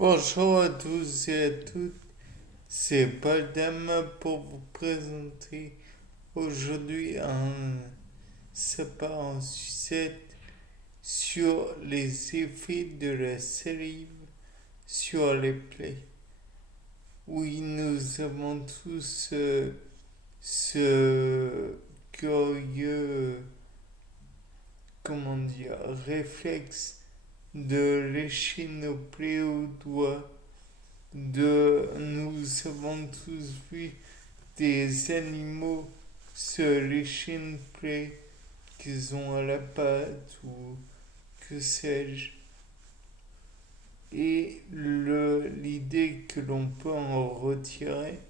Bonjour à tous et à toutes, c'est Paul Dame pour vous présenter aujourd'hui un sapin en sucette sur les effets de la salive sur les plaies. Oui, nous avons tous ce curieux, comment dire, réflexe de lécher nos plaies au doigt. Nous avons tous vu des animaux se lécher une plaie qu'ils ont à la patte ou que sais-je. Et l'idée que l'on peut en retirer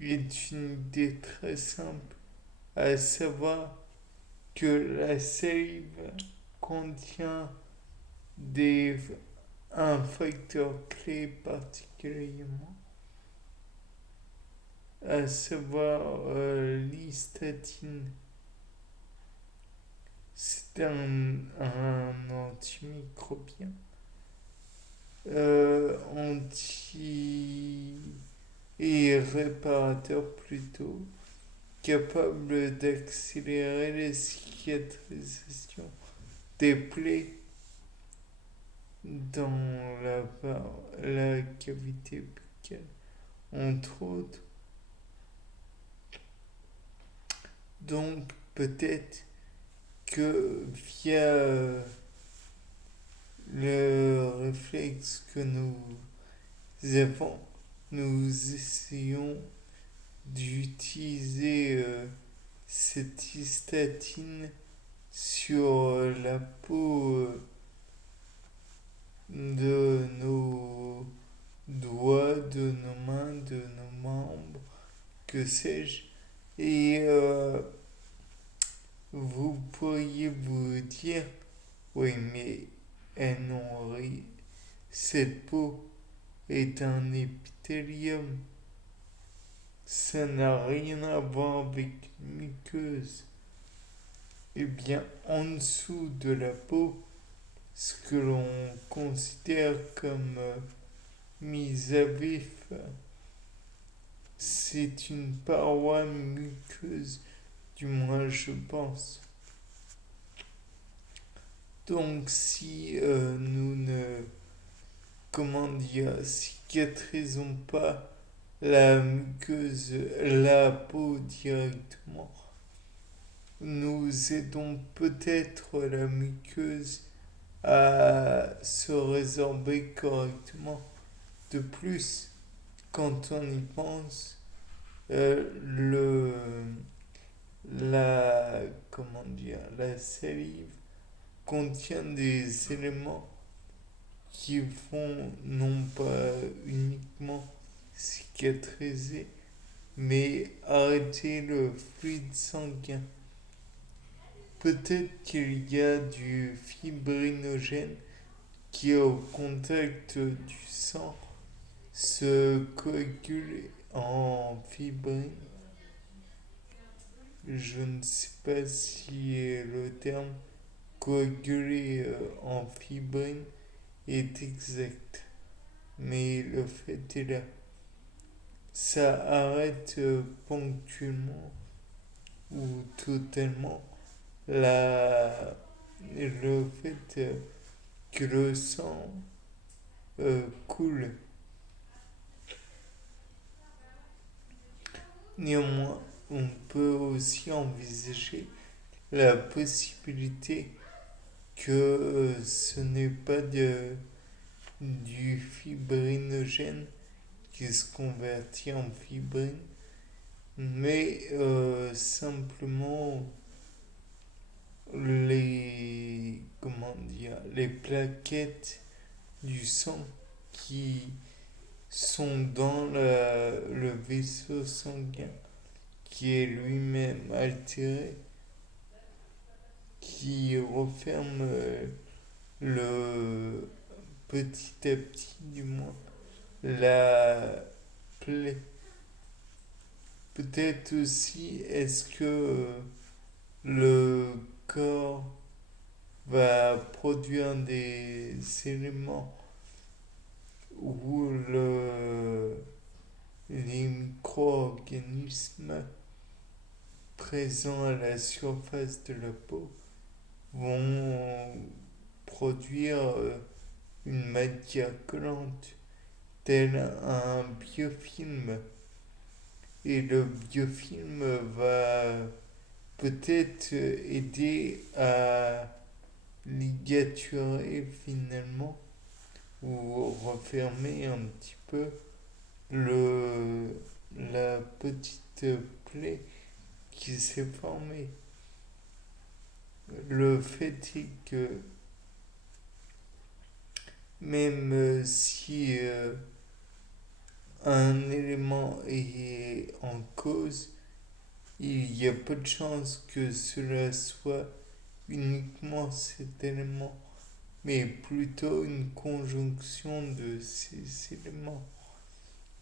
est une idée très simple, à savoir que la salive contient des, un facteur clé particulièrement, à savoir l'hystatine. C'est un antimicrobien, anti et réparateur plutôt, capable d'accélérer la cicatrisation des plaies dans la cavité buccale, entre autres. Donc peut-être que via le réflexe que nous avons, nous essayons d'utiliser cette hystatine sur la peau de nos doigts, de nos mains, de nos membres, que sais-je. Et vous pourriez vous dire, oui, mais Henri, cette peau est un épithélium. Ça n'a rien à voir avec une muqueuse. Eh bien, en dessous de la peau, ce que l'on considère comme mise à vif, c'est une paroi muqueuse, du moins je pense. Donc si nous ne, comment dire, cicatrisons pas la muqueuse, la peau directement, nous aidons peut-être la muqueuse à se résorber correctement. De plus, quand on y pense, le, la, comment dire, la salive contient des éléments qui vont non pas uniquement cicatriser, mais arrêter le fluide sanguin. Peut-être qu'il y a du fibrinogène qui, au contact du sang, se coagule en fibrine. Je ne sais pas si le terme coaguler en fibrine est exact, mais le fait est là. Ça arrête ponctuellement ou totalement le fait que le sang coule. Néanmoins, on peut aussi envisager la possibilité que ce n'est pas du fibrinogène qui se convertit en fibrine, mais simplement comment dire, les plaquettes du sang qui sont dans le vaisseau sanguin qui est lui-même altéré, qui referme le petit à petit du moins la plaie. Peut-être aussi est-ce que le corps va produire des éléments micro-organismes présents à la surface de la peau vont produire une matière collante, tel un biofilm. Et le biofilm va peut-être aider à ligaturer finalement ou refermer un petit peu la petite plaie qui s'est formée. Le fait est que même si un élément est en cause, il y a peu de chances que cela soit uniquement cet élément, mais plutôt une conjonction de ces éléments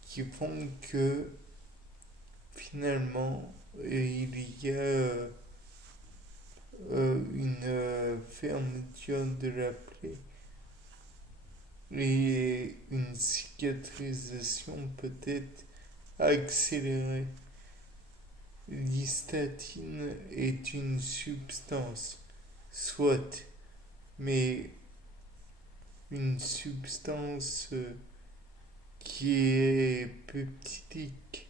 qui font que finalement il y a une fermeture de la plaie et une cicatrisation peut-être accélérée. L'hystatine est une substance, soit, mais une substance qui est peptidique.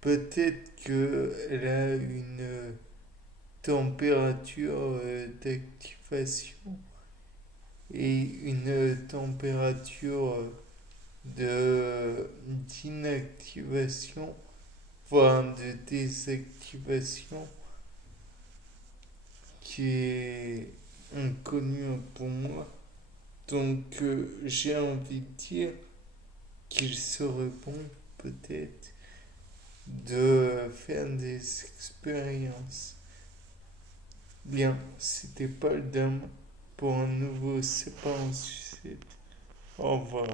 Peut-être qu'elle a une température d'activation et une température d'inactivation, voire de désactivation qui est inconnue pour moi. Donc j'ai envie de dire qu'il serait bon peut-être de faire des expériences. Bien, c'était Paul Dame pour un nouveau C'est pas un suicide. Au revoir.